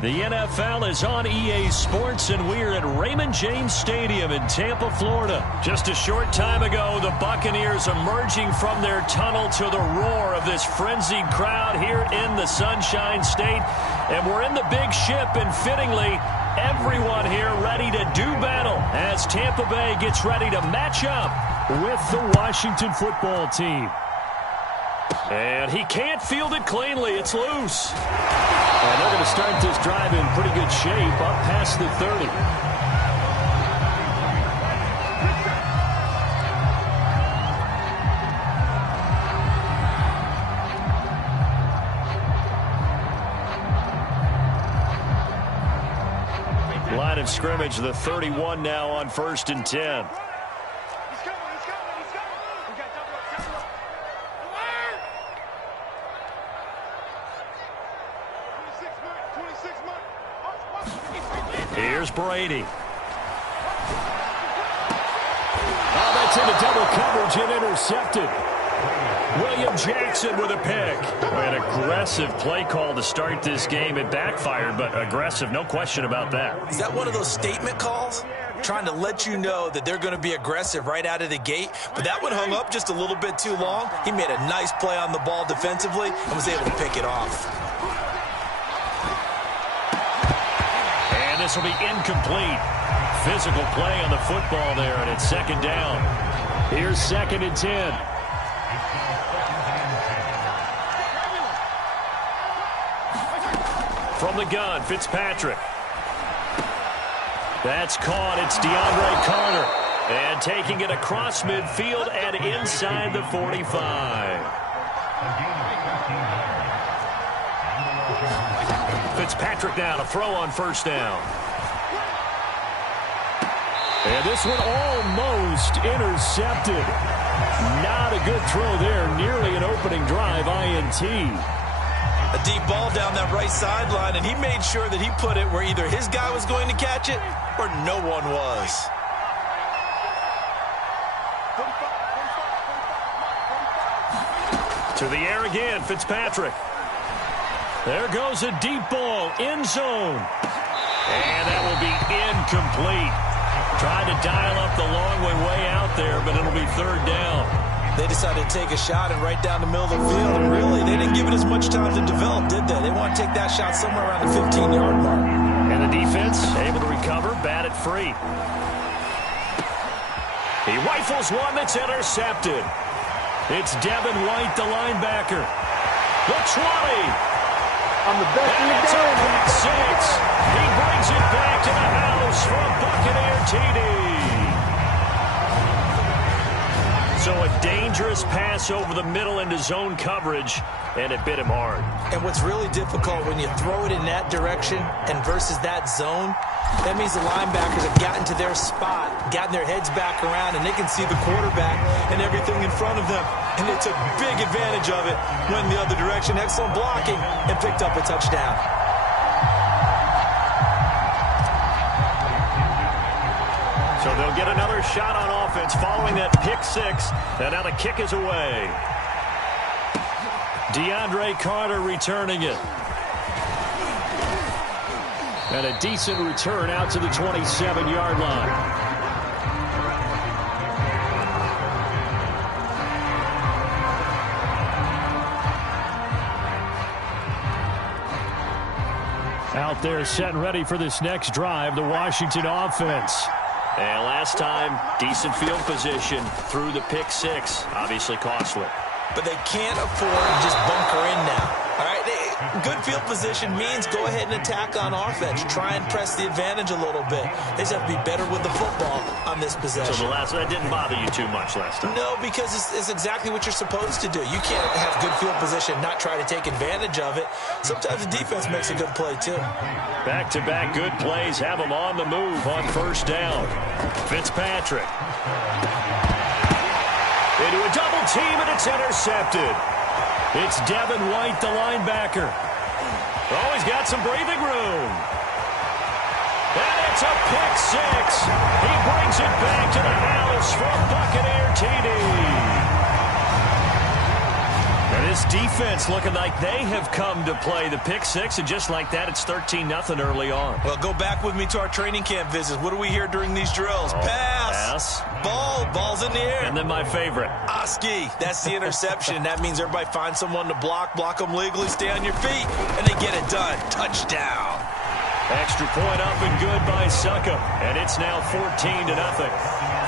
The NFL is on EA Sports, and we're at Raymond James Stadium in Tampa, Florida. Just a short time ago, the Buccaneers emerging from their tunnel to the roar of this frenzied crowd here in the Sunshine State. And we're in the big ship, and fittingly, everyone here ready to do battle as Tampa Bay gets ready to match up with the Washington football team. And he can't field it cleanly. It's loose. And they're going to start this drive in pretty good shape up past the 30. Line of scrimmage, the 31 now on 1st and 10. Here's Brady. Oh, that's into double coverage and intercepted. William Jackson with a pick. An aggressive play call to start this game. It backfired, but aggressive, no question about that. Is that one of those statement calls? Trying to let you know that they're going to be aggressive right out of the gate, but that one hung up just a little bit too long. He made a nice play on the ball defensively and was able to pick it off. This will be incomplete. Physical play on the football there, and it's 2nd down. Here's 2nd and 10. From the gun, Fitzpatrick. That's caught. It's DeAndre Carter. And taking it across midfield and inside the 45. Fitzpatrick now to throw on 1st down. And this one almost intercepted. Not a good throw there. Nearly an opening drive, INT. A deep ball down that right sideline, and he made sure that he put it where either his guy was going to catch it or no one was. To the air again, Fitzpatrick. There goes a deep ball, end zone. And that will be incomplete. Tried to dial up the long way out there, but it'll be 3rd down. They decided to take a shot and right down the middle of the field, and really, they didn't give it as much time to develop, did they? They want to take that shot somewhere around the 15-yard mark. And the defense able to recover, batted free. He rifles one that's intercepted. It's Devin White, the linebacker. The 20. I'm the best in the game. It's 6. He brings it back to the house for a Buccaneer TD. So a dangerous pass over the middle into zone coverage, and it bit him hard. And what's really difficult when you throw it in that direction and versus that zone, that means the linebackers have gotten to their spot, gotten their heads back around, and they can see the quarterback and everything in front of them. And they took big advantage of it, went the other direction, excellent blocking, and picked up a touchdown. So they'll get another shot on offense following that pick 6, and now the kick is away. DeAndre Carter returning it. And a decent return out to the 27-yard line. Out there set and ready for this next drive, the Washington offense. And last time, decent field position through the pick 6, obviously costly. But they can't afford to just bunker in now. All right, good field position means go ahead and attack on offense. Try and press the advantage a little bit. They just have to be better with the football on this possession. So that didn't bother you too much last time? No, because it's exactly what you're supposed to do. You can't have good field position, not try to take advantage of it. Sometimes the defense makes a good play, too. Back-to-back good plays have them on the move on 1st down. Fitzpatrick. Into a double team, and it's intercepted. It's Devin White, the linebacker. Oh, he's got some breathing room. And it's a pick 6. He brings it back to the house for a Buccaneer TD. And This defense looking like they have come to play. The pick six, and just like that, it's 13-0 early on. Well, go back with me to our training camp visits. What do we hear during these drills? Pass. Ball's in the air. And then my favorite. Oski. That's the interception. That means everybody finds someone to block them legally, stay on your feet, and they get it done. Touchdown. Extra point up and good by Succa. And it's now 14-0.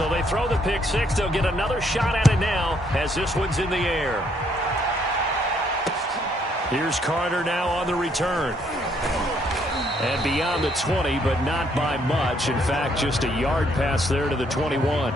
So they throw the pick six. They'll get another shot at it now as this one's in the air. Here's Carter now on the return. And beyond the 20, but not by much. In fact, just a yard pass there to the 21.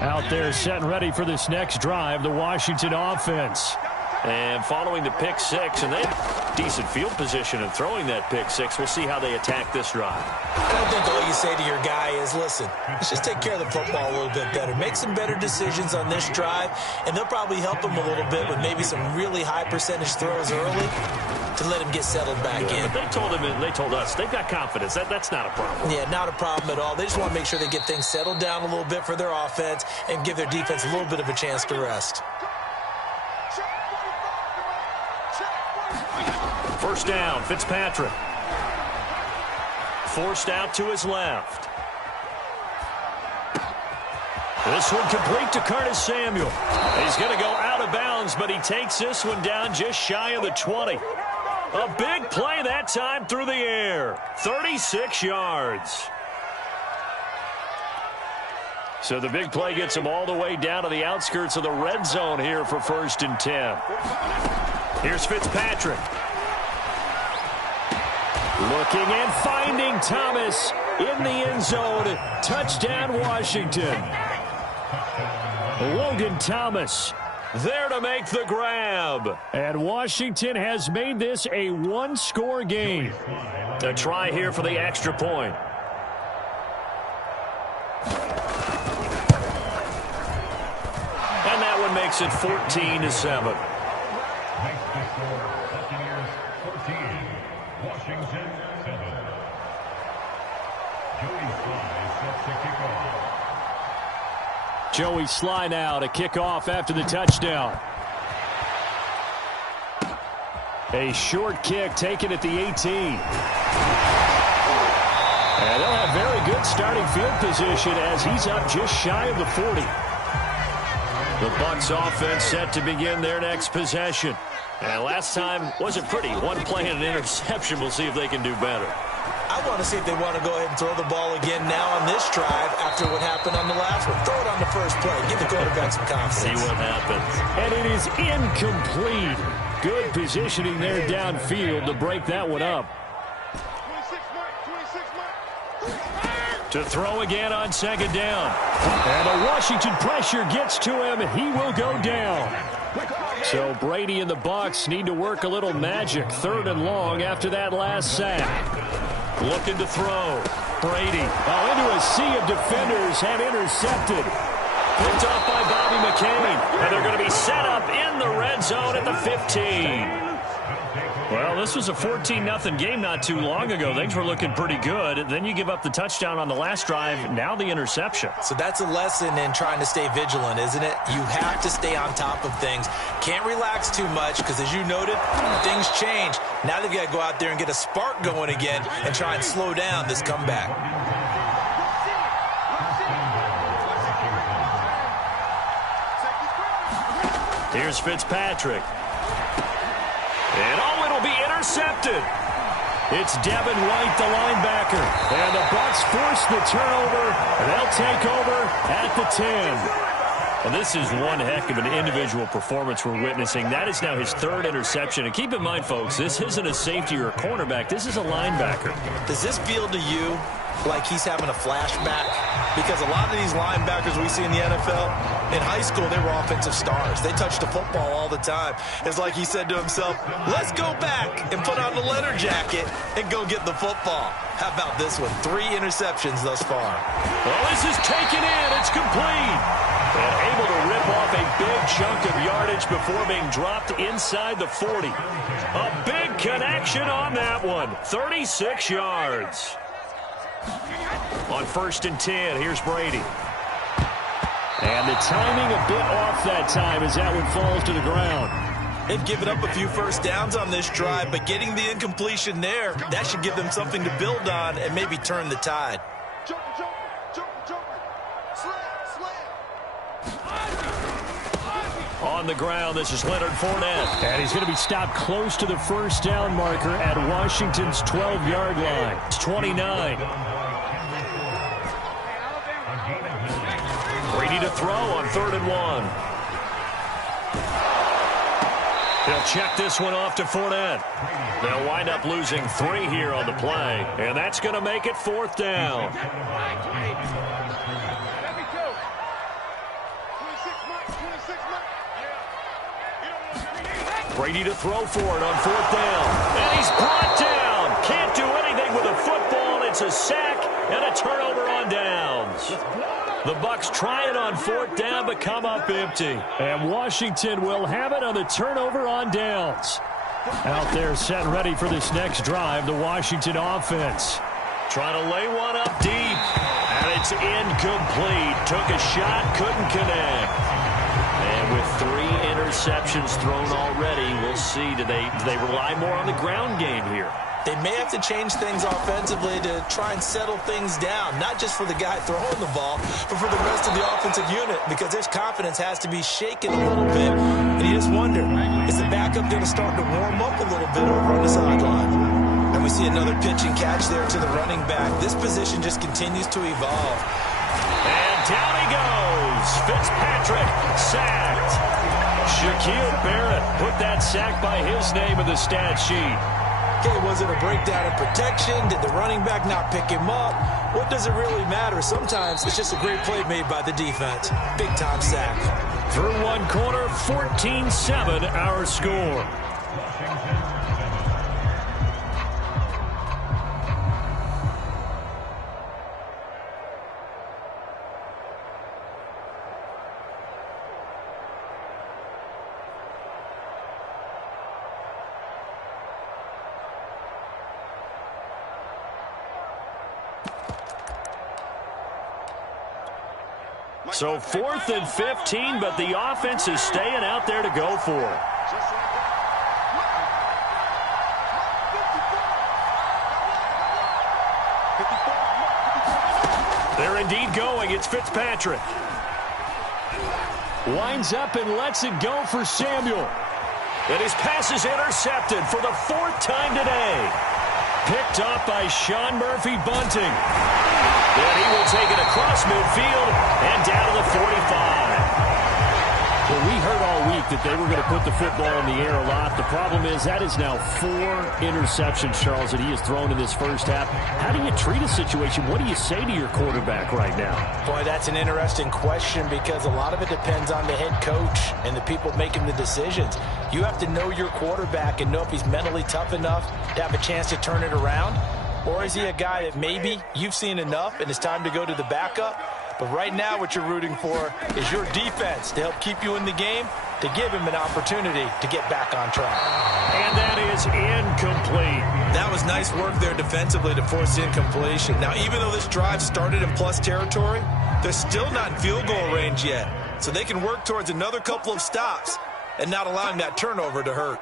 Out there set and ready for this next drive, the Washington offense. And following the pick six, and they have decent field position in throwing that pick six. We'll see how they attack this drive. I don't think all you say to your guy is, listen, let's just take care of the football a little bit better. Make some better decisions on this drive, and they'll probably help him a little bit with maybe some really high percentage throws early to let him get settled back in. But they told him, and they told us, they've got confidence. That's not a problem. Yeah, not a problem at all. They just want to make sure they get things settled down a little bit for their offense and give their defense a little bit of a chance to rest. First down, Fitzpatrick. Forced out to his left. This one complete to Curtis Samuel. He's going to go out of bounds, but he takes this one down just shy of the 20. A big play that time through the air. 36 yards. So the big play gets him all the way down to the outskirts of the red zone here for 1st and 10. Here's Fitzpatrick. Looking and finding Thomas in the end zone. Touchdown, Washington. Logan Thomas there to make the grab. And Washington has made this a one-score game. A try here for the extra point. And that one makes it 14-7. Joey Sly now to kick off after the touchdown. A short kick taken at the 18. And they'll have very good starting field position as he's up just shy of the 40. The Bucs offense set to begin their next possession. And last time wasn't pretty. One play and an interception. We'll see if they can do better. I want to see if they want to go ahead and throw the ball again now on this drive after what happened on the last one. Throw it on the first play. Give the quarterback some confidence. See what happens. And it is incomplete. Good positioning there downfield to break that one up. To throw again on 2nd down. And a Washington pressure gets to him. He will go down. So Brady and the Bucs need to work a little magic. 3rd and long after that last sack. Looking to throw. Brady into a sea of defenders and intercepted. Picked off by Bobby McCain. And they're going to be set up in the red zone at the 15. Well, this was a 14-0 game not too long ago. Things were looking pretty good. Then you give up the touchdown on the last drive. Now the interception. So that's a lesson in trying to stay vigilant, isn't it? You have to stay on top of things. Can't relax too much because, as you noted, things change. Now they've got to go out there and get a spark going again and try and slow down this comeback. Here's Fitzpatrick. And it'll be intercepted. It's Devin White, the linebacker. And the Bucs force the turnover. And they'll take over at the 10. Well, this is one heck of an individual performance we're witnessing. That is now his 3rd interception. And keep in mind, folks, this isn't a safety or a cornerback. This is a linebacker. Does this feel to you like he's having a flashback? Because a lot of these linebackers we see in the NFL, In high school, they were offensive stars. They touched the football all the time. It's like he said to himself, let's go back and put on the leather jacket and go get the football. How about this one? 3 interceptions thus far. Well, this is taken in. It's complete. And able to rip off a big chunk of yardage before being dropped inside the 40. A big connection on that one. 36 yards. On 1st and 10, here's Brady. And the timing a bit off that time as that one falls to the ground. They've given up a few first downs on this drive, but getting the incompletion there, that should give them something to build on and maybe turn the tide. On the ground, this is Leonard Fournette. And he's going to be stopped close to the first down marker at Washington's 12-yard line. It's 29. Brady to throw on 3rd and 1. He'll check this one off to Fournette. They'll wind up losing 3 here on the play, and that's going to make it 4th down. Brady to throw for it on 4th down. And he's brought down. Can't do anything with a football. It's a sack and a turnover on downs. The Bucs try it on 4th down, but come up empty. And Washington will have it on the turnover on downs. Out there set ready for this next drive, the Washington offense. Trying to lay one up deep. And it's incomplete. Took a shot, couldn't connect. And with 3 interceptions thrown already, we'll see. Do they rely more on the ground game here? They may have to change things offensively to try and settle things down, not just for the guy throwing the ball, but for the rest of the offensive unit, because his confidence has to be shaken a little bit. And you just wonder, is the backup going to start to warm up a little bit over on the sideline? And we see another pitch and catch there to the running back. This position just continues to evolve. And down he goes. Fitzpatrick sacked. Shaquille Barrett put that sack by his name in the stat sheet. Okay, was it a breakdown in protection? Did the running back not pick him up? What does it really matter? Sometimes it's just a great play made by the defense. Big-time sack. Through 1 quarter, 14-7 our score. So 4th and 15, but the offense is staying out there to go for it. They're indeed going. It's Fitzpatrick. Winds up and lets it go for Samuel. And his pass is intercepted for the 4th time today. Picked off by Sean Murphy-Bunting. And he will take it across midfield and down to the 45. Well, we heard all week that they were going to put the football in the air a lot. The problem is that is now 4 interceptions, Charles, that he has thrown in this first half. How do you treat a situation? What do you say to your quarterback right now? Boy, that's an interesting question because a lot of it depends on the head coach and the people making the decisions. You have to know your quarterback and know if he's mentally tough enough to have a chance to turn it around. Or is he a guy that maybe you've seen enough and it's time to go to the backup? But right now what you're rooting for is your defense to help keep you in the game, to give him an opportunity to get back on track. And that is incomplete. That was nice work there defensively to force incompletion. Now, even though this drive started in plus territory, they're still not in field goal range yet. So they can work towards another couple of stops and not allowing that turnover to hurt.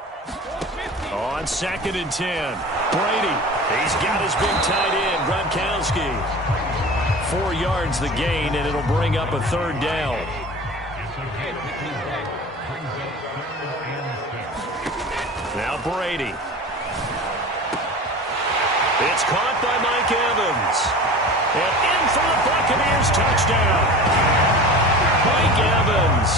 On 2nd and 10, Brady. He's got his big tight end, Gronkowski. 4 yards the gain, and it'll bring up a 3rd down. Now Brady. It's caught by Mike Evans. And in for the Buccaneers touchdown. Mike Evans,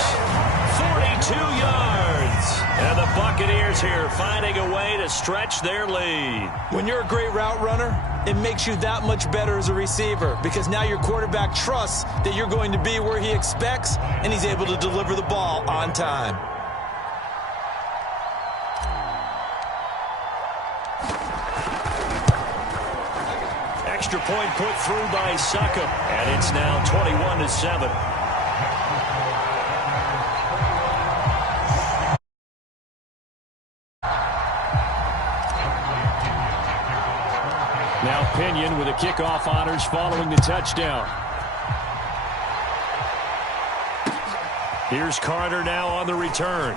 42 yards. And the Buccaneers here finding a way to stretch their lead. When you're a great route runner, it makes you that much better as a receiver because now your quarterback trusts that you're going to be where he expects, and he's able to deliver the ball on time. Extra point put through by Suckup, and it's now 21-7. Now Pinion with the kickoff honors following the touchdown. Here's Carter now on the return.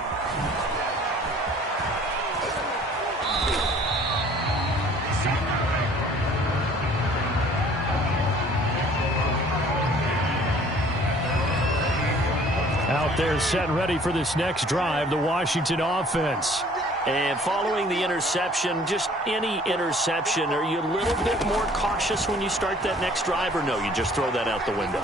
Out there set ready for this next drive, the Washington offense. And following the interception, just any interception, are you a little bit more cautious when you start that next drive, or no, you just throw that out the window?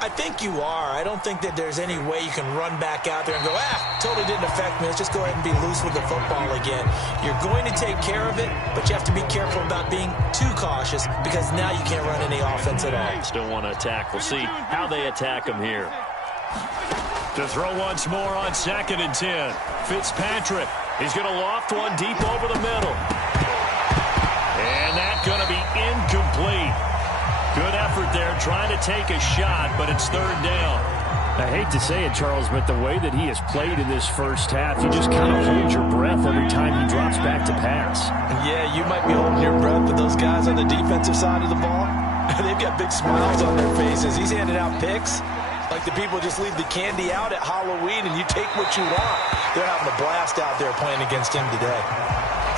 I think you are. I don't think that there's any way you can run back out there and go, totally didn't affect me. Let's just go ahead and be loose with the football again. You're going to take care of it, but you have to be careful about being too cautious because now you can't run any offense at all. Still want to attack. We'll see how they attack him here. To throw once more on 2nd and 10. Fitzpatrick. He's going to loft one deep over the middle. And that's going to be incomplete. Good effort there trying to take a shot, but it's 3rd down. I hate to say it, Charles, but the way that he has played in this first half, you just kind of hold your breath every time he drops back to pass. Yeah, you might be holding your breath, but those guys on the defensive side of the ball, they've got big smiles on their faces. He's handing out picks. Like the people just leave the candy out at Halloween and you take what you want. They're having a blast out there playing against him today.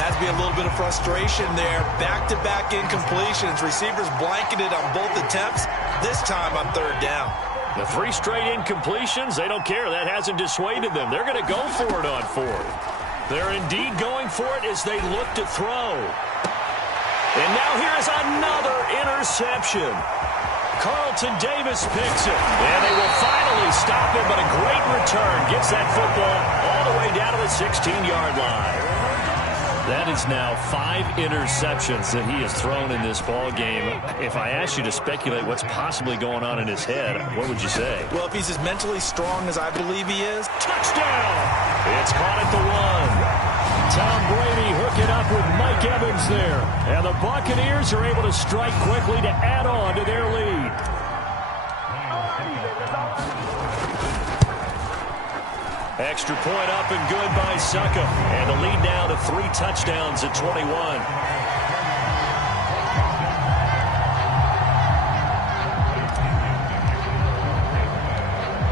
Has to be a little bit of frustration there. Back-to-back incompletions. Receivers blanketed on both attempts, this time on 3rd down. The 3 straight incompletions, they don't care. That hasn't dissuaded them. They're going to go for it on 4th. They're indeed going for it as they look to throw. And now here's another interception. Carlton Davis picks it, and they will finally stop him, but a great return gets that football all the way down to the 16-yard line. That is now 5 interceptions that he has thrown in this ball game. If I asked you to speculate what's possibly going on in his head, what would you say? Well, if he's as mentally strong as I believe he is. Touchdown! It's caught at the 1. Tom Brady hook it up with Mike Evans there. And the Buccaneers are able to strike quickly to add on to their lead. Extra point up and good by Suckup. And the lead now to 3 touchdowns at 21.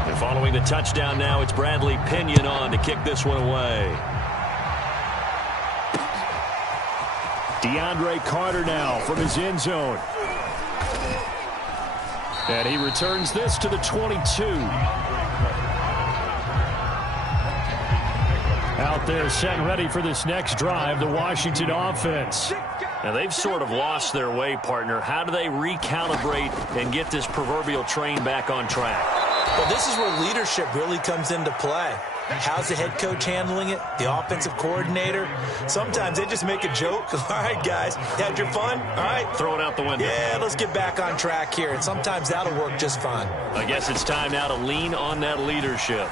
And following the touchdown now, it's Bradley Pinion on to kick this one away. DeAndre Carter now from his end zone. And he returns this to the 22. Out there set ready for this next drive, the Washington offense. Now they've sort of lost their way, partner. How do they recalibrate and get this proverbial train back on track? Well, this is where leadership really comes into play. How's the head coach handling it? The offensive coordinator? Sometimes they just make a joke. All right, guys, had your fun? All right. Throw it out the window. Yeah, let's get back on track here. And sometimes that'll work just fine. I guess it's time now to lean on that leadership.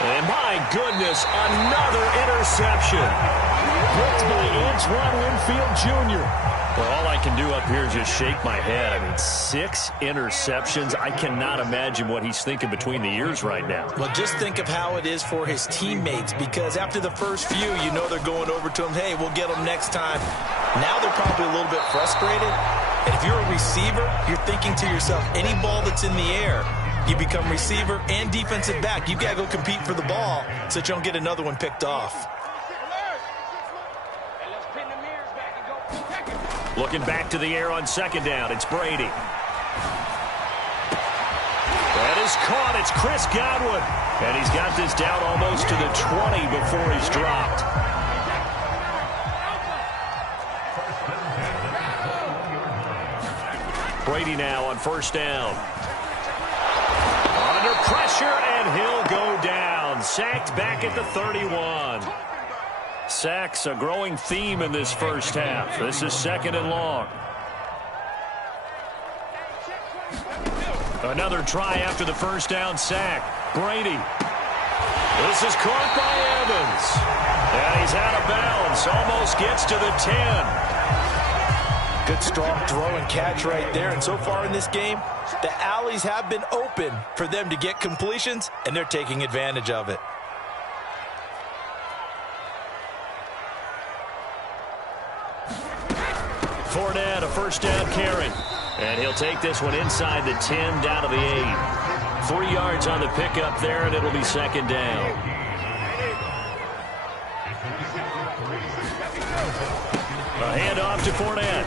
And my goodness, another interception. Picked by Antoine Winfield Jr. Well, all I can do up here is just shake my head. I mean, 6 interceptions. I cannot imagine what he's thinking between the ears right now. Well, just think of how it is for his teammates, because after the first few, you know they're going over to him, hey, we'll get them next time. Now they're probably a little bit frustrated. And if you're a receiver, you're thinking to yourself, any ball that's in the air, you become receiver and defensive back. You've got to go compete for the ball so that you don't get another one picked off. Looking back to the air on 2nd down. It's Brady. That is caught. It's Chris Godwin. And he's got this down almost to the 20 before he's dropped. Brady now on 1st down. Under pressure, and he'll go down. sacked back at the 31. Sacks a growing theme in this first half. This is 2nd and long. Another try after the first down sack. Brady. This is caught by Evans. And he's out of bounds. Almost gets to the 10. Good strong throw and catch right there. And so far in this game, the alleys have been open for them to get completions, and they're taking advantage of it. Fournette, a first down carry. And he'll take this one inside the 10, down to the 8. 3 yards on the pickup there, and it'll be 2nd down. A handoff to Fournette.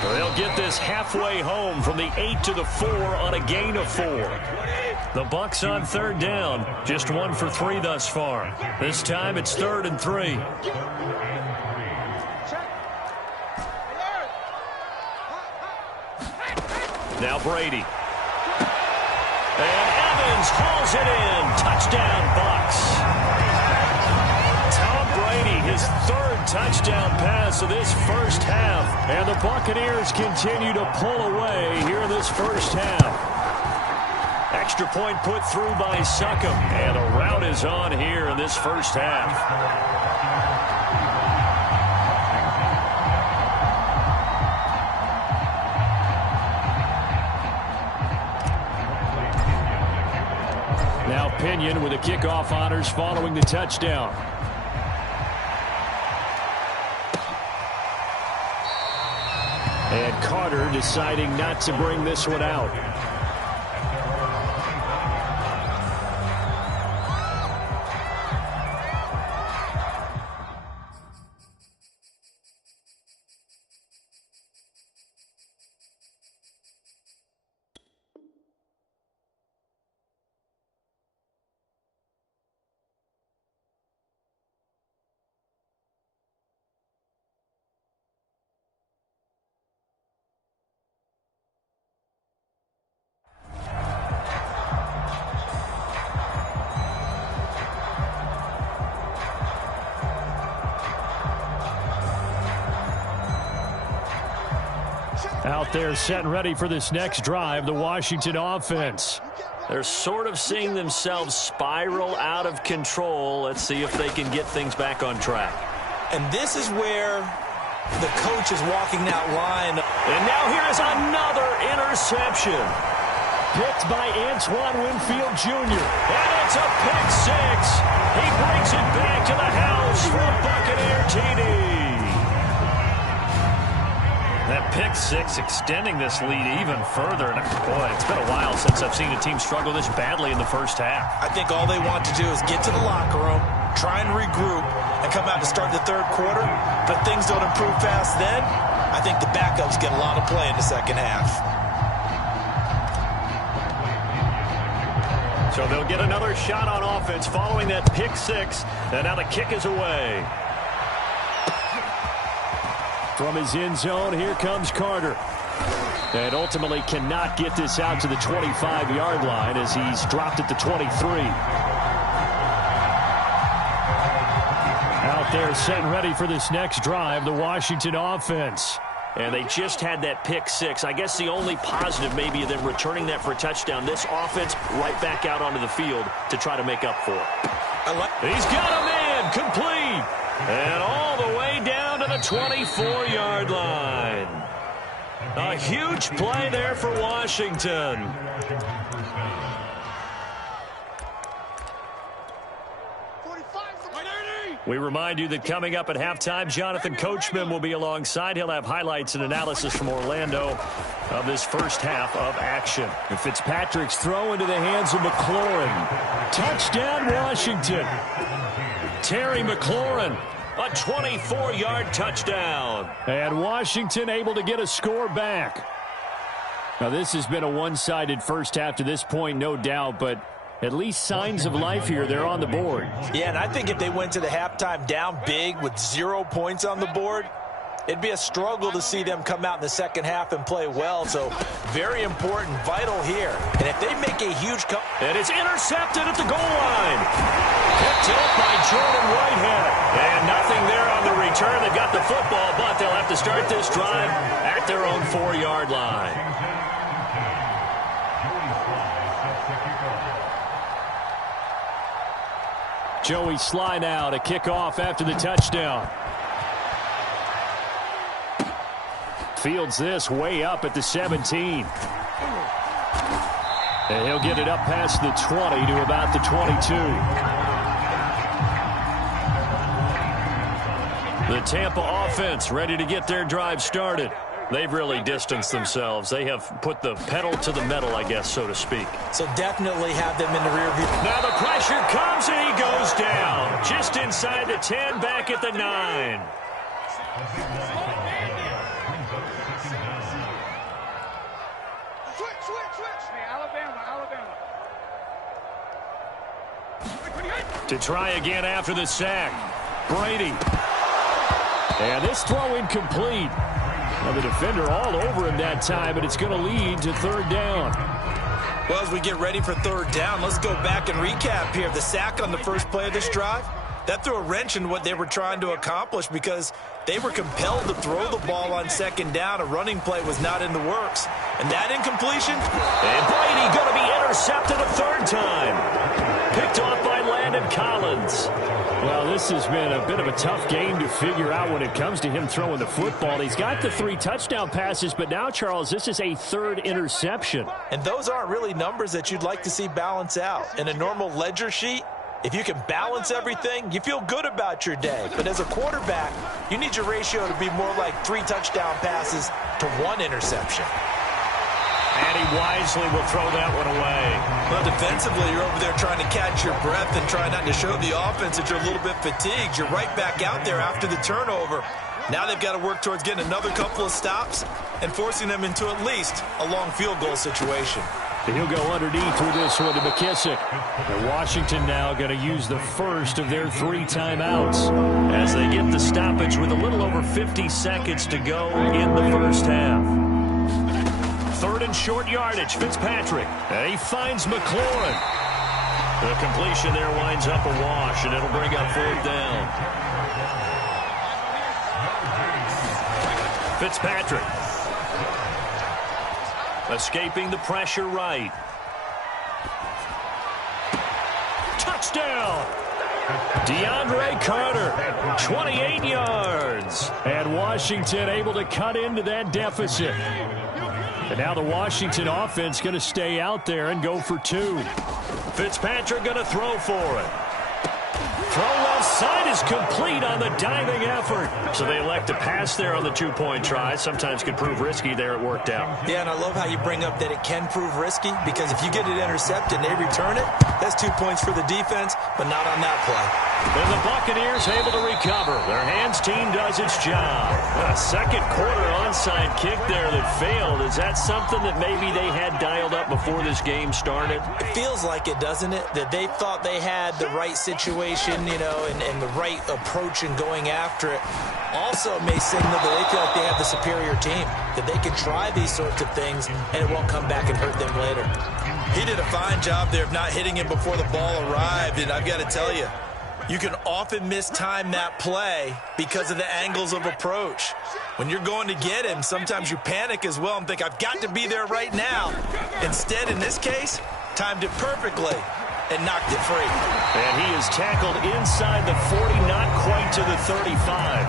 They'll get this halfway home from the 8 to the 4 on a gain of 4. The Bucs on 3rd down, just 1 for 3 thus far. This time it's 3rd and 3. Now Brady. And Evans hauls it in. Touchdown, Bucs. Tom Brady, his 3rd touchdown pass of this first half. And the Buccaneers continue to pull away here in this first half. Extra point put through by Succop. And the rout is on here in this first half. Now Pinion with the kickoff honors following the touchdown. And Carter deciding not to bring this one out. Out there set and ready for this next drive, the Washington offense. They're sort of seeing themselves spiral out of control. Let's see if they can get things back on track. And this is where the coach is walking that line. And now here is another interception. Picked by Antoine Winfield Jr. And it's a pick 6. He brings it back to the house for a Buccaneer TD. That pick 6 extending this lead even further. And boy, it's been a while since I've seen a team struggle this badly in the first half. I think all they want to do is get to the locker room, try and regroup, and come out to start the 3rd quarter. But things don't improve fast then. I think the backups get a lot of play in the 2nd half. So they'll get another shot on offense following that pick 6. And now the kick is away. From his end zone, here comes Carter. And ultimately cannot get this out to the 25-yard line as he's dropped at the 23. Out there set and ready for this next drive, the Washington offense. And they just had that pick 6. I guess the only positive maybe of them returning that for a touchdown. This offense right back out onto the field to try to make up for it. He's got a man complete. And all the way down to the 24-yard line. A huge play there for Washington. We remind you that coming up at halftime, Jonathan Coachman will be alongside. He'll have highlights and analysis from Orlando of this first half of action. And Fitzpatrick's throw into the hands of McLaurin. Touchdown, Washington. Terry McLaurin, a 24-yard touchdown. And Washington able to get a score back. Now, this has been a one-sided first half to this point, no doubt, but at least signs of life here. They're on the board. Yeah, and I think if they went to the halftime down big with 0 points on the board, it'd be a struggle to see them come out in the second half and play well. So very important, vital here. And if they make a huge and it's intercepted at the goal line. Picked up by Jordan Whitehead. And nothing there on the return. They've got the football, but they'll have to start this drive at their own 4-yard line. Joey Sly now to kick off after the touchdown. Fields this way up at the 17. And he'll get it up past the 20 to about the 22. The Tampa offense ready to get their drive started. They've really distanced themselves. They have put the pedal to the metal, I guess, so to speak. So definitely have them in the rear view. Now the pressure comes and he goes down. Just inside the 10, back at the 9. To try again after the sack. Brady. And this throw incomplete. Well, the defender all over him that time, and it's going to lead to 3rd down. Well, as we get ready for 3rd down, let's go back and recap here. The sack on the first play of this drive, that threw a wrench in what they were trying to accomplish because they were compelled to throw the ball on 2nd down. A running play was not in the works. And that incompletion. And Brady going to be intercepted a 3rd time. Picked off by Landon Collins. Well, this has been a bit of a tough game to figure out when it comes to him throwing the football. He's got the 3 touchdown passes, but now, Charles, this is a 3rd interception. And those aren't really numbers that you'd like to see balance out. In a normal ledger sheet, if you can balance everything, you feel good about your day. But as a quarterback, you need your ratio to be more like 3 touchdown passes to 1 interception. And he wisely will throw that one away. Well, defensively, you're over there trying to catch your breath and try not to show the offense that you're a little bit fatigued. You're right back out there after the turnover. Now they've got to work towards getting another couple of stops and forcing them into at least a long field goal situation. He'll go underneath with this one to McKissick. And Washington now going to use the first of their 3 timeouts as they get the stoppage with a little over 50 seconds to go in the first half. 3rd and short yardage, Fitzpatrick. And he finds McLaurin. The completion there winds up a wash, and it'll bring up 4th down. Fitzpatrick. Escaping the pressure right. Touchdown! DeAndre Carter, 28 yards. And Washington able to cut into that deficit. And now the Washington offense going to stay out there and go for 2. Fitzpatrick going to throw for it. Throw left side is complete on the diving effort. So they elect to pass there on the 2-point try. Sometimes could prove risky there. It worked out. Yeah, and I love how you bring up that it can prove risky because if you get it intercepted and they return it, that's 2 points for the defense, but not on that play. And the Buccaneers able to recover. Their hands team does its job. A 2nd quarter onside kick there that failed. Is that something that maybe they had dialed up before this game started? It feels like it, doesn't it? That they thought they had the right situation, you know, and the right approach in going after it. Also may signal that they feel like they have the superior team, that they can try these sorts of things and it won't come back and hurt them later. He did a fine job there of not hitting him before the ball arrived, and I've got to tell you, you can often mistime that play because of the angles of approach. When you're going to get him, sometimes you panic as well and think, I've got to be there right now. Instead, in this case, timed it perfectly and knocked it free. And he is tackled inside the 40, not quite to the 35.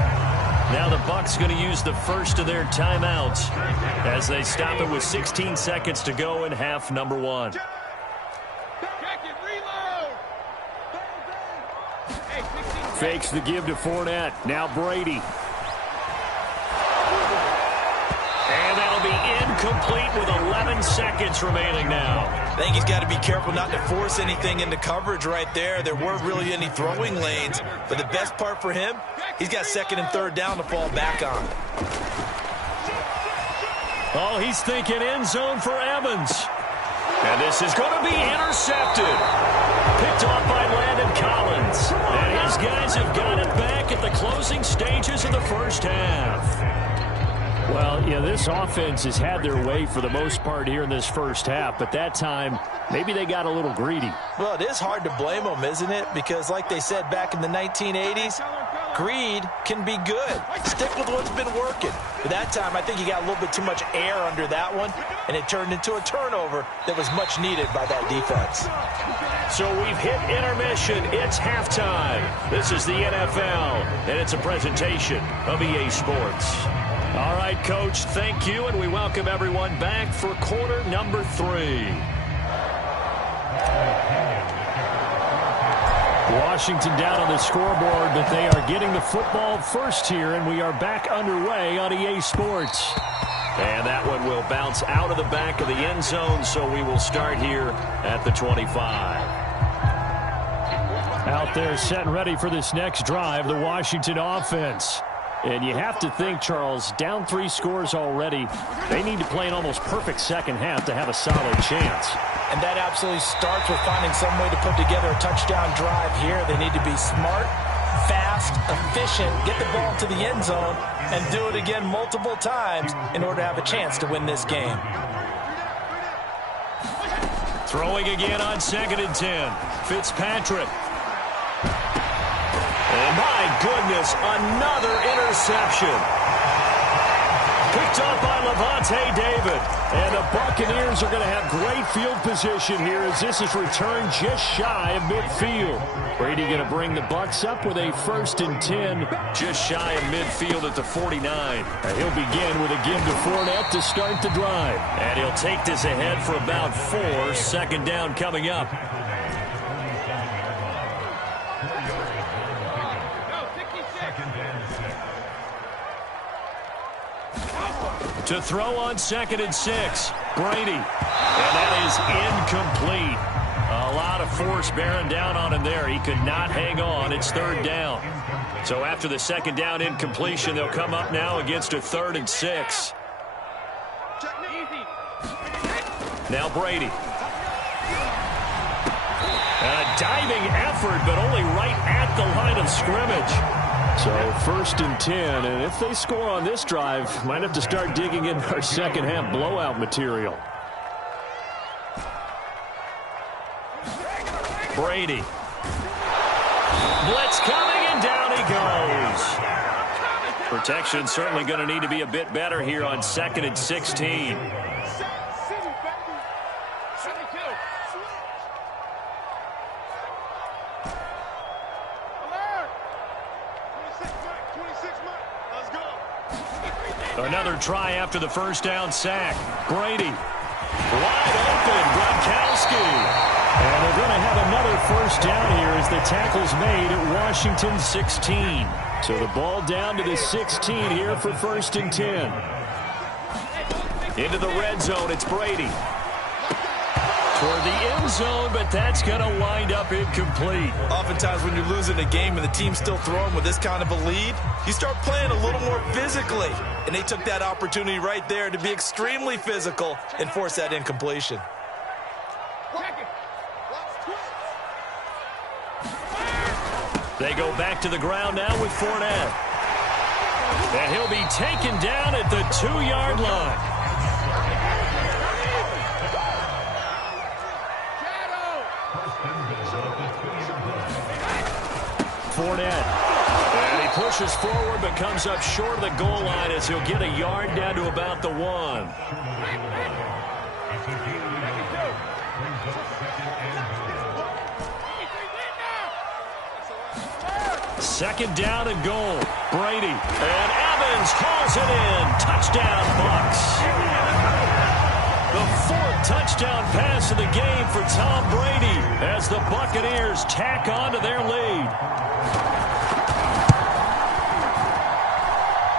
Now the Bucs going to use the first of their timeouts as they stop it with 16 seconds to go in half number 1. Fakes the give to Fournette. Now Brady. And that'll be incomplete with 11 seconds remaining now. I think he's got to be careful not to force anything into coverage right there. There weren't really any throwing lanes. But the best part for him, he's got 2nd and 3rd down to fall back on. Oh, he's thinking end zone for Evans. And this is going to be intercepted. Picked off by Landon Collins. And his guys have got it back at the closing stages of the first half. Well, yeah, this offense has had their way for the most part here in this first half, but that time, maybe they got a little greedy. Well, it is hard to blame them, isn't it? Because like they said back in the 1980s, greed can be good. Stick with what's been working. But that time, I think you got a little bit too much air under that one, and it turned into a turnover that was much needed by that defense. So we've hit intermission. It's halftime. This is the NFL, and it's a presentation of EA Sports. All right, Coach, thank you, and we welcome everyone back for quarter number 3. Washington down on the scoreboard, but they are getting the football first here, and we are back underway on EA Sports. And that one will bounce out of the back of the end zone, so we will start here at the 25. Out there set and ready for this next drive, the Washington offense. And you have to think, Charles, down 3 scores already. They need to play an almost perfect second half to have a solid chance. And that absolutely starts with finding some way to put together a touchdown drive here. They need to be smart, fast, efficient, get the ball to the end zone, and do it again multiple times in order to have a chance to win this game. Throwing again on 2nd and 10. Fitzpatrick. And my goodness, another interception. Picked up by Levante David. And the Buccaneers are going to have great field position here as this is returned just shy of midfield. Brady going to bring the Bucs up with a 1st and 10. Just shy of midfield at the 49. And he'll begin with a give to Fournette to start the drive. And he'll take this ahead for about 4. 2nd down coming up. To throw on 2nd and 6. Brady. And that is incomplete. A lot of force bearing down on him there. He could not hang on. It's 3rd down. So after the 2nd down incompletion, they'll come up now against a 3rd and 6. Now Brady. A diving effort, but only right at the line of scrimmage. So 1st and 10, and if they score on this drive, might have to start digging in our second half blowout material. Brady. Blitz coming, and down he goes. Protection certainly going to need to be a bit better here on 2nd and 16. Another try after the 1st down sack. Brady. Wide open. Gronkowski. And they're going to have another 1st down here as the tackle's made at Washington 16. So the ball down to the 16 here for 1st and 10. Into the red zone. It's Brady. Toward the end zone, but that's going to wind up incomplete. Oftentimes when you're losing a game and the team's still throwing with this kind of a lead, you start playing a little more physically. And they took that opportunity right there to be extremely physical and force that incompletion. They go back to the ground now with Fournette. And he'll be taken down at the 2-yard line. Fournette. And he pushes forward but comes up short of the goal line as he'll get a yard down to about the 1. 2nd down and goal. Brady. And Evans hauls it in. Touchdown, Bucs. The 4th touchdown pass of the game for Tom Brady as the Buccaneers tack on to their lead.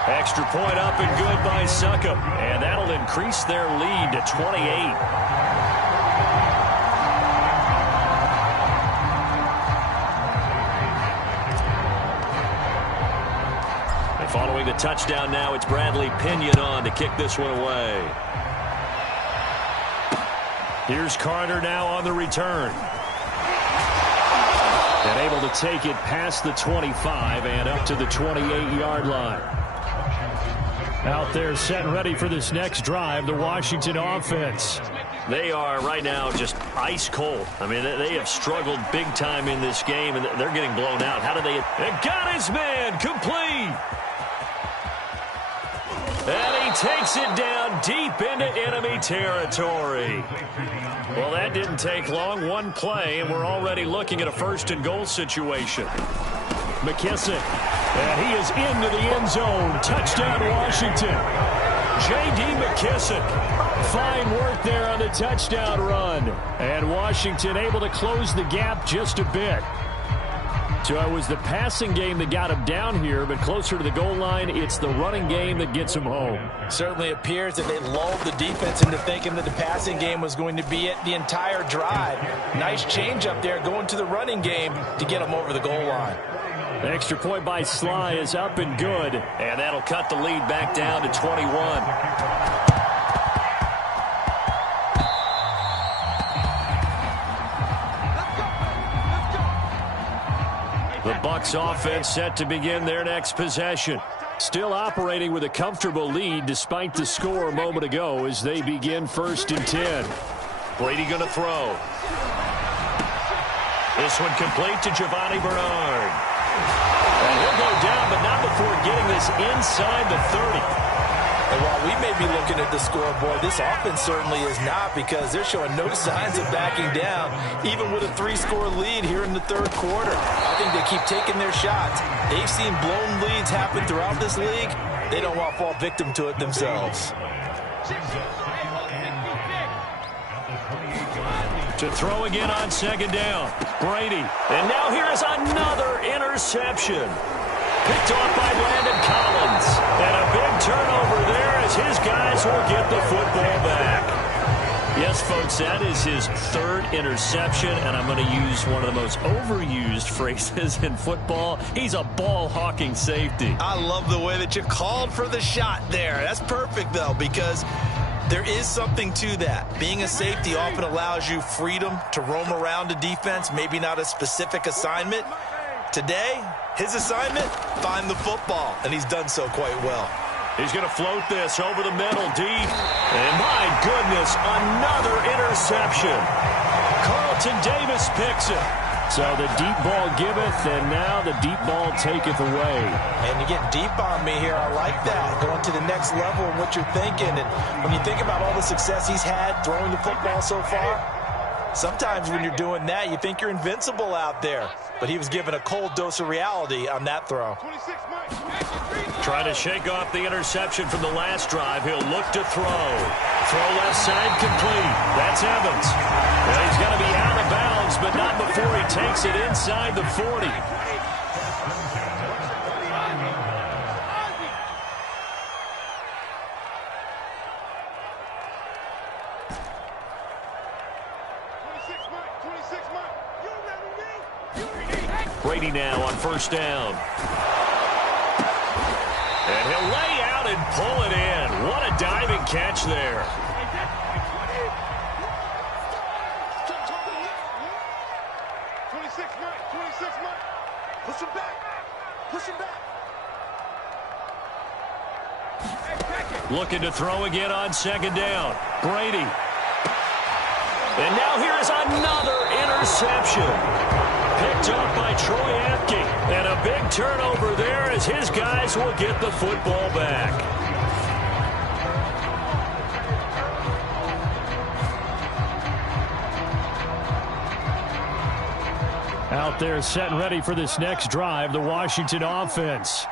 Extra point up and good by Succop. And that'll increase their lead to 28. Following the touchdown now, it's Bradley Pinion on to kick this one away. Here's Carter now on the return. And able to take it past the 25 and up to the 28-yard line. Out there set and ready for this next drive, the Washington offense. They are right now just ice cold. I mean, they have struggled big time in this game, and they're getting blown out. How do they? And got his man complete. And he takes it down deep into enemy territory. Well, that didn't take long. One play, and we're already looking at a first-and-goal situation. McKissick. And he is into the end zone. Touchdown, Washington. J.D. McKissick. Fine work there on the touchdown run. And Washington able to close the gap just a bit. So it was the passing game that got him down here, but closer to the goal line, it's the running game that gets him home. Certainly appears that they lulled the defense into thinking that the passing game was going to be it the entire drive. Nice change up there going to the running game to get him over the goal line. The extra point by Sly is up and good, and that'll cut the lead back down to 21. The Bucs offense set to begin their next possession. Still operating with a comfortable lead despite the score a moment ago as they begin 1st and 10. Brady going to throw. This one complete to Giovanni Bernard. And he'll go down, but not before getting this inside the 30. And while we may be looking at the scoreboard, this offense certainly is not, because they're showing no signs of backing down, even with a 3-score lead here in the third quarter. I think they keep taking their shots. They've seen blown leads happen throughout this league. They don't want to fall victim to it themselves. To throw again on 2nd down. Brady. And now here's another interception. Picked off by Landon Collins. And a big turnover there as his guys will get the football back. Yes, folks, that is his 3rd interception, and I'm going to use one of the most overused phrases in football. He's a ball-hawking safety. I love the way that you called for the shot there. That's perfect, though, because there is something to that. Being a safety often allows you freedom to roam around a defense, maybe not a specific assignment. Today, his assignment, find the football, and he's done so quite well. He's going to float this over the middle deep. And my goodness, another interception. Carlton Davis picks it. So the deep ball giveth, and now the deep ball taketh away. And you get deep on me here. I like that. Going to the next level of what you're thinking. And when you think about all the success he's had throwing the football so far, sometimes when you're doing that, you think you're invincible out there. But he was given a cold dose of reality on that throw. Trying to shake off the interception from the last drive. He'll look to throw. Throw left side complete. That's Evans. Well, he's going to be out of bounds, but not before he takes it inside the 40. Brady now on 1st down. And he'll lay out and pull it in. What a diving catch there. Push him back. Push him back. Looking to throw again on 2nd down. Brady. And now here is another interception. Picked up by Troy Apke. And a big turnover there as his guys will get the football back. Out there set and ready for this next drive, the Washington offense.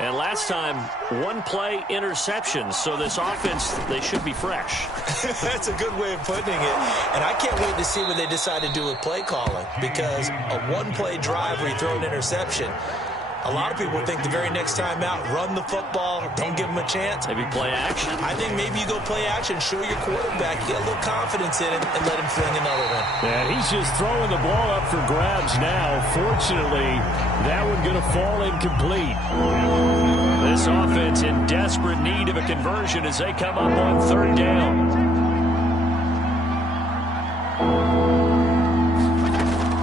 And last time, 1-play interceptions. So this offense, they should be fresh. That's a good way of putting it. And I can't wait to see what they decide to do with play calling, because a 1-play drive where you throw an interception, a lot of people think the very next time out, run the football, don't give them a chance. Maybe play action. I think maybe you go play action, show your quarterback, you get a little confidence in him, and let him fling another one. And he's just throwing the ball up for grabs now. Fortunately, that one going to fall incomplete. This offense in desperate need of a conversion as they come up on 3rd down.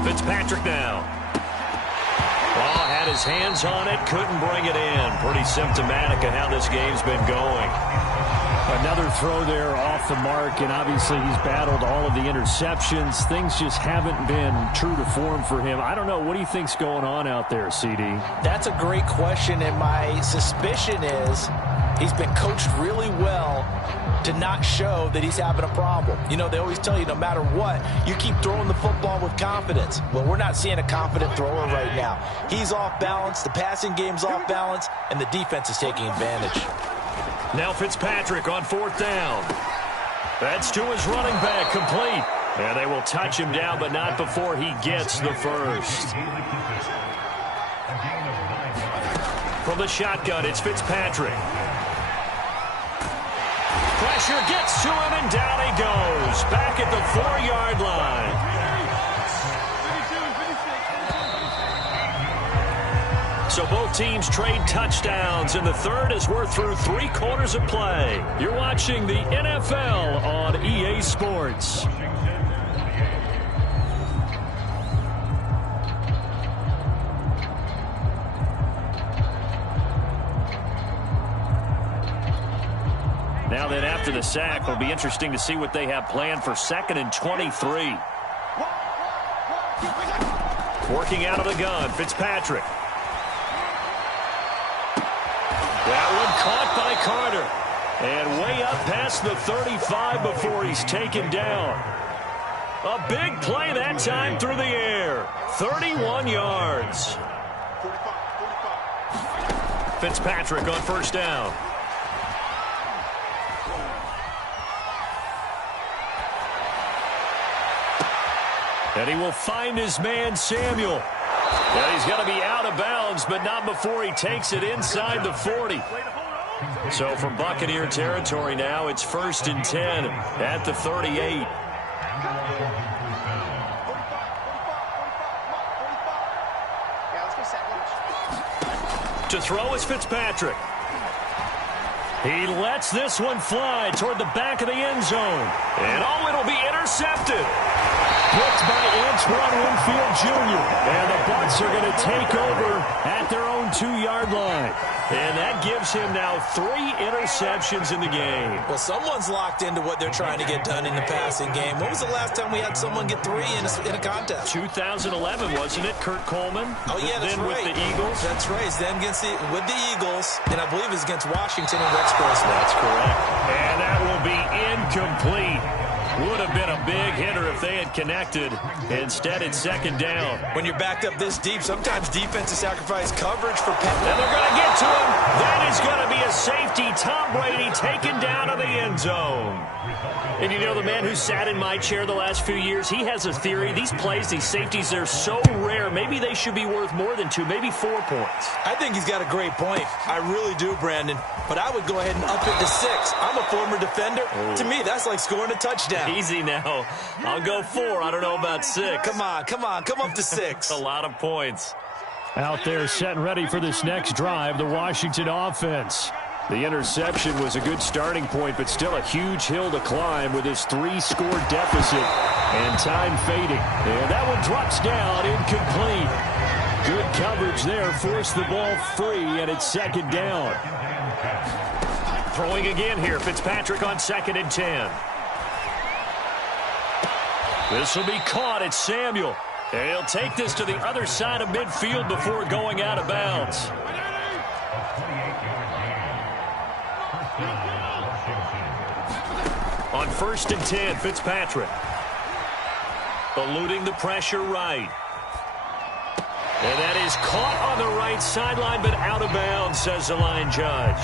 Fitzpatrick now. Oh, had his his hands on it, couldn't bring it in. Pretty symptomatic of how this game's been going. Another throw there off the mark, and obviously he's battled all of the interceptions. Things just haven't been true to form for him. I don't know. What do you think's going on out there, CD? That's a great question, and my suspicion is he's been coached really well to not show that he's having a problem. You know, they always tell you no matter what, you keep throwing the football with confidence. Well, we're not seeing a confident thrower right now. He's off balance, the passing game's off balance, and the defense is taking advantage. Now Fitzpatrick on 4th down. That's to his running back, complete. And they will touch him down, but not before he gets the first. From the shotgun, it's Fitzpatrick. Pressure gets to him, and down he goes. Back at the 4-yard line. So both teams trade touchdowns, and the third as we're through 3 quarters of play. You're watching the NFL on EA Sports. Now then, after the sack, it'll be interesting to see what they have planned for 2nd and 23. Working out of the gun, Fitzpatrick. That one caught by Carter. And way up past the 35 before he's taken down. A big play that time through the air. 31 yards. Fitzpatrick on 1st down. And he will find his man, Samuel. Now he's going to be out of bounds, but not before he takes it inside the 40. So from Buccaneer territory now, it's 1st and 10 at the 38. To throw is Fitzpatrick. He lets this one fly toward the back of the end zone. And oh, it'll be intercepted. Picked by Antoine Winfield Jr. And the Bucs are going to take over at their own 2-yard line. And that gives him now 3 interceptions in the game. Well, someone's locked into what they're trying to get done in the passing game. When was the last time we had someone get 3 in a contest? 2011, wasn't it? Kurt Coleman? Oh, yeah, that's then right. With the Eagles? That's right. It's then with the Eagles, and I believe it's against Washington and Rex Grossman. That's correct. And that will be incomplete. Would have been a big hitter if they had connected. Instead, it's 2nd down. When you're backed up this deep, sometimes defenses sacrifice coverage for pass. And they're going to get to him. That is going to be a safety. Tom Brady taken down to the end zone. And you know, the man who sat in my chair the last few years, he has a theory. These plays, these safeties, they're so rare. Maybe they should be worth more than 2, maybe 4 points. I think he's got a great point. I really do, Brandon. But I would go ahead and up it to 6. I'm a former defender. Ooh. To me, that's like scoring a touchdown. Easy now. I'll go 4. I don't know about 6. Come on. Come up to 6. A lot of points. Out there set and ready for this next drive, the Washington offense. The interception was a good starting point, but still a huge hill to climb with his 3-score deficit and time fading. And that one drops down, incomplete. Good coverage there, forced the ball free, and it's 2nd down. Throwing again here, Fitzpatrick on 2nd and 10. This will be caught. It's Samuel. And he'll take this to the other side of midfield before going out of bounds. On 1st and 10, Fitzpatrick. Eluding the pressure right. And that is caught on the right sideline, but out of bounds, says the line judge.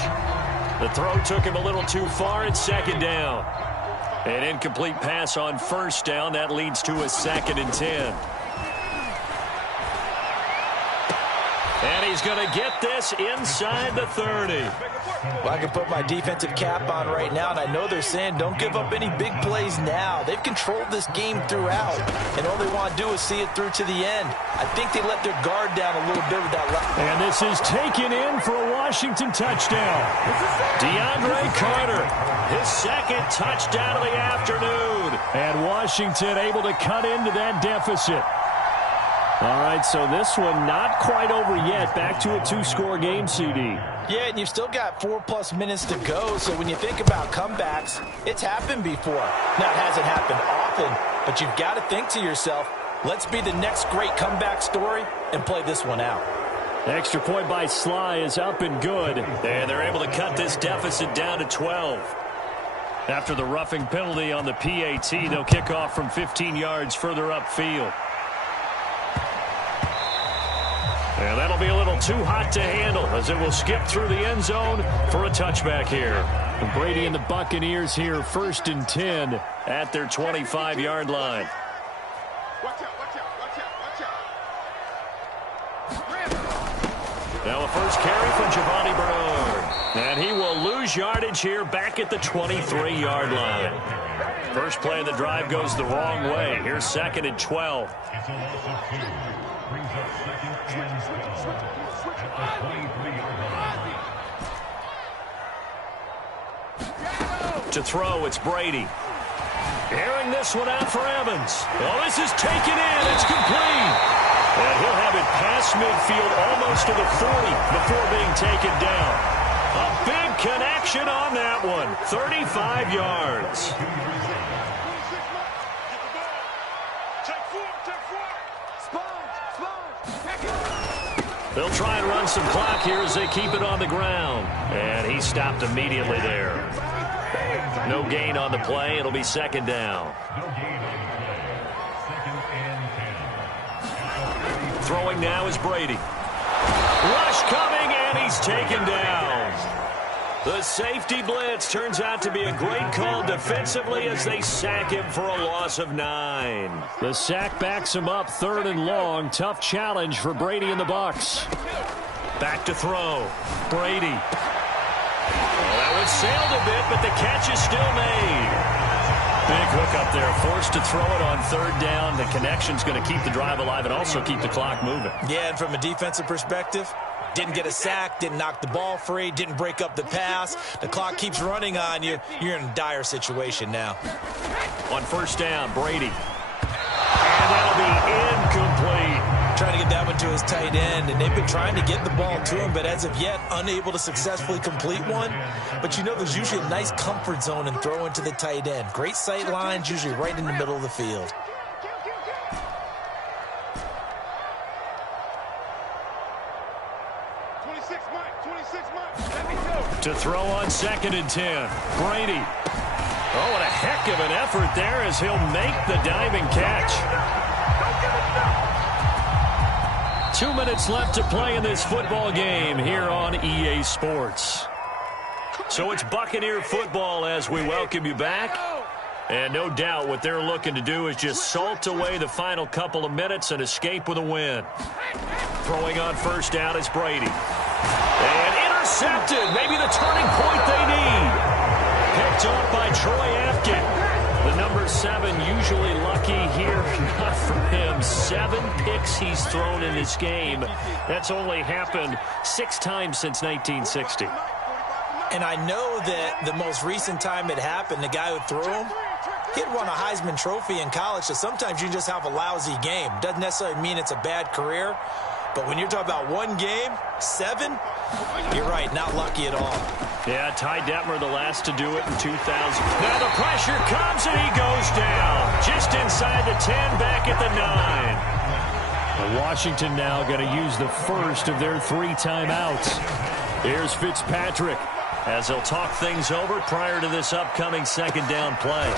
The throw took him a little too far. It's 2nd down. An incomplete pass on 1st down. That leads to a 2nd and 10. And he's going to get this inside the 30. Well, I can put my defensive cap on right now, and I know they're saying don't give up any big plays now. They've controlled this game throughout, and all they want to do is see it through to the end. I think they let their guard down a little bit with that left. And this is taken in for a Washington touchdown. DeAndre Carter, his 2nd touchdown of the afternoon. And Washington able to cut into that deficit. All right, so this one not quite over yet. Back to a 2-score game, CD. Yeah, and you've still got 4+ minutes to go, so when you think about comebacks, it's happened before. Now, it hasn't happened often, but you've got to think to yourself, let's be the next great comeback story and play this one out. Extra point by Sly is up and good. And they're able to cut this deficit down to 12. After the roughing penalty on the PAT, they'll kick off from 15 yards further upfield. And that'll be a little too hot to handle as it will skip through the end zone for a touchback here. And Brady and the Buccaneers here, 1st and 10 at their 25-yard line. Watch out, watch out, watch out, watch out. Now a first carry from Giovanni Bernard. And he will lose yardage here back at the 23-yard line. First play of the drive goes the wrong way. Here's 2nd and 12. To throw, it's Brady. Airing this one out for Evans. Oh, this is taken in. It's complete. And he'll have it past midfield almost to the 40 before being taken down. A big connection on that one. 35 yards. They'll try and run some clock here as they keep it on the ground. And he stopped immediately there. No gain on the play. It'll be 2nd down. Throwing now is Brady. Rush coming, and he's taken down. The safety blitz turns out to be a great call defensively as they sack him for a loss of 9. The sack backs him up 3rd and long. Tough challenge for Brady and the Bucs. Back to throw. Brady. Well, that one sailed a bit, but the catch is still made. Big hook up there. Forced to throw it on 3rd down. The connection's going to keep the drive alive and also keep the clock moving. Yeah, and from a defensive perspective, didn't get a sack, didn't knock the ball free, didn't break up the pass. The clock keeps running on you. You're in a dire situation now. On 1st down, Brady. And that'll be incomplete. Trying to get that one to his tight end, and they've been trying to get the ball to him, but as of yet, unable to successfully complete one. But you know there's usually a nice comfort zone in throwing to the tight end. Great sight lines, usually right in the middle of the field. To throw on 2nd and 10. Brady. Oh, what a heck of an effort there as he'll make the diving catch. 2 minutes left to play in this football game here on EA Sports. So it's Buccaneer football as we welcome you back. And no doubt what they're looking to do is just salt away the final couple of minutes and escape with a win. Throwing on 1st down is Brady. And intercepted. Maybe the turning point they need. Picked off by Troy Apken. The number 7 usually lucky here. Not for him. 7 picks he's thrown in this game. That's only happened 6 times since 1960. And I know that the most recent time it happened, the guy who threw him, he'd won a Heisman Trophy in college, so sometimes you just have a lousy game. Doesn't necessarily mean it's a bad career. But when you're talking about one game, 7, you're right, not lucky at all. Yeah, Ty Detmer, the last to do it in 2000. Now the pressure comes and he goes down. Just inside the 10, back at the 9. And Washington now going to use the first of their 3 timeouts. Here's Fitzpatrick as they'll talk things over prior to this upcoming 2nd down play.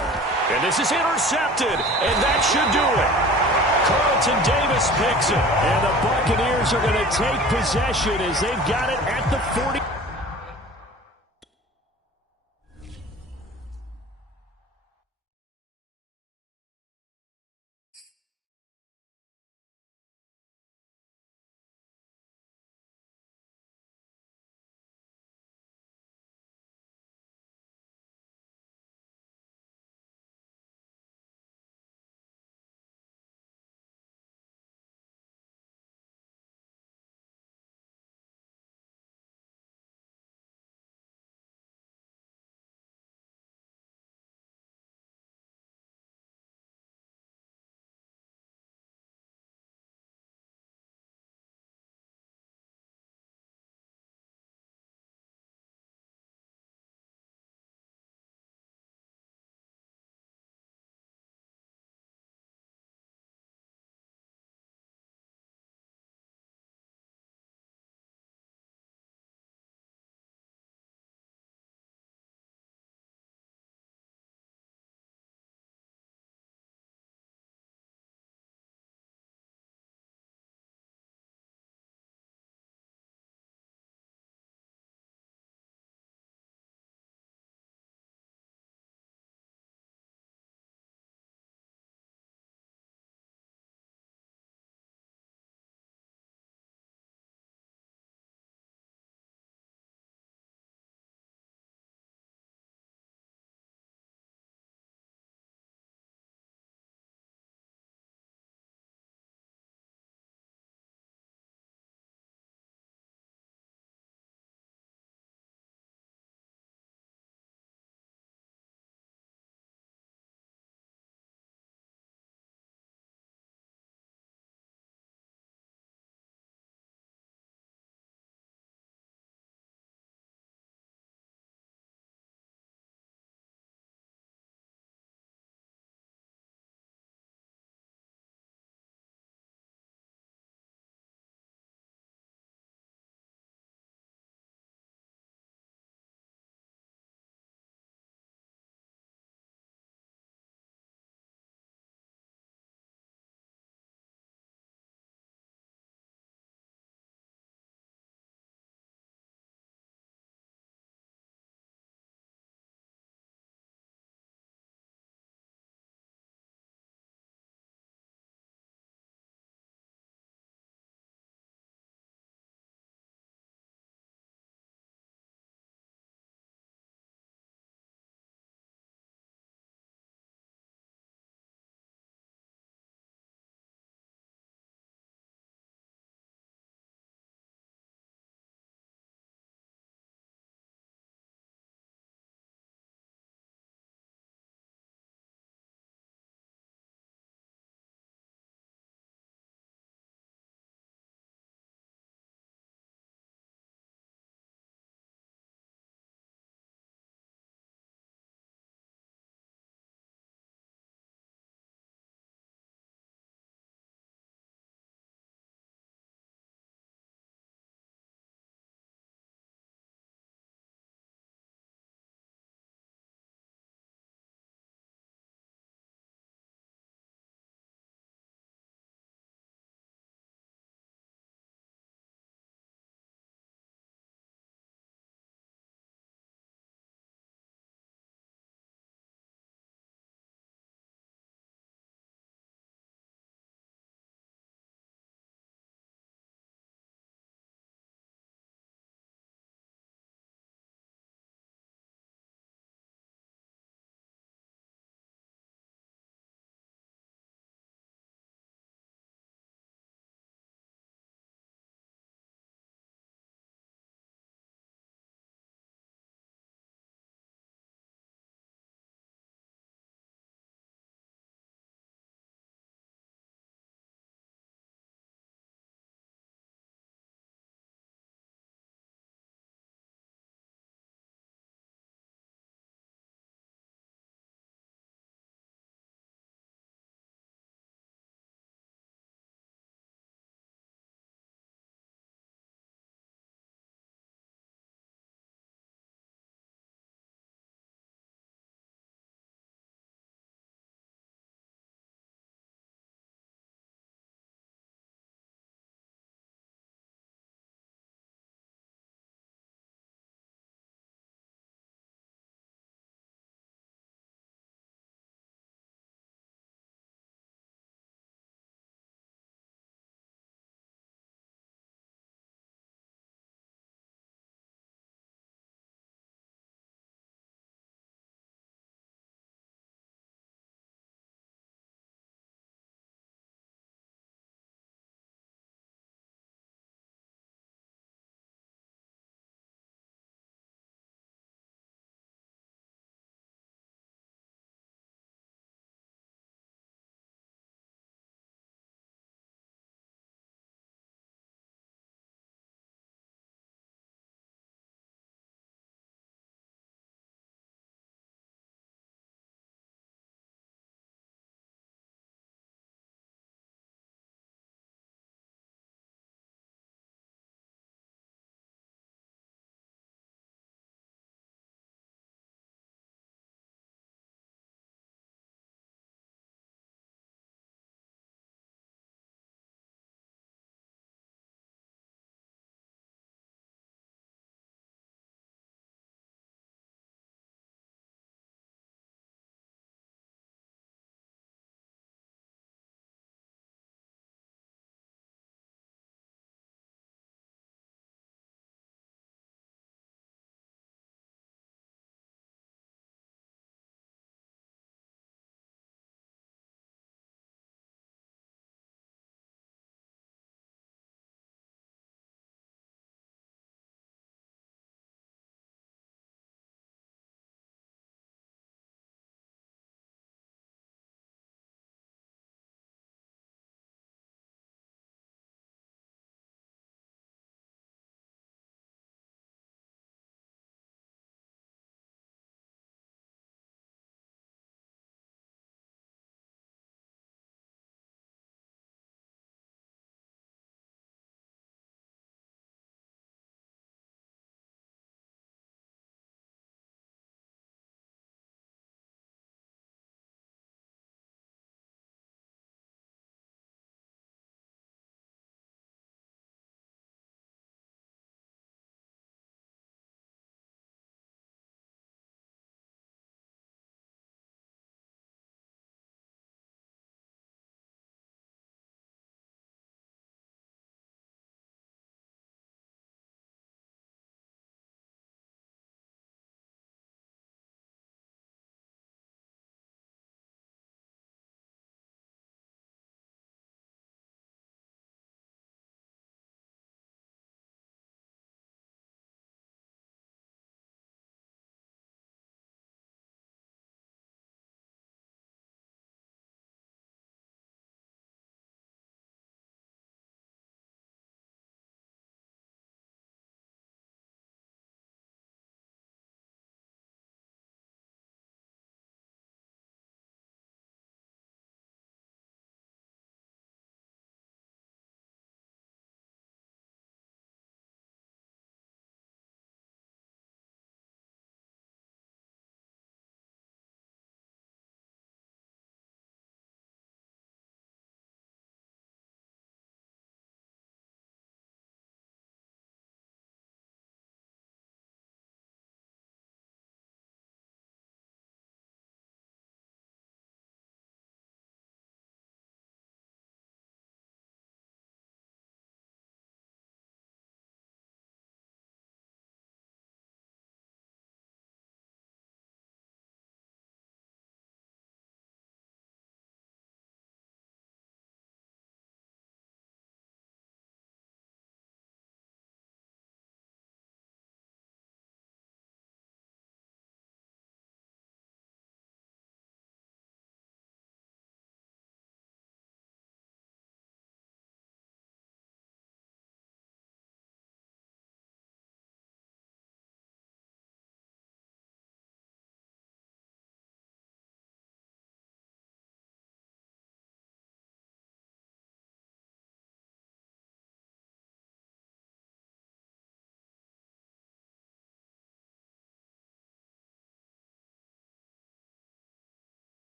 And this is intercepted, and that should do it. Carlton Davis picks it, and the Buccaneers are going to take possession as they've got it at the 40.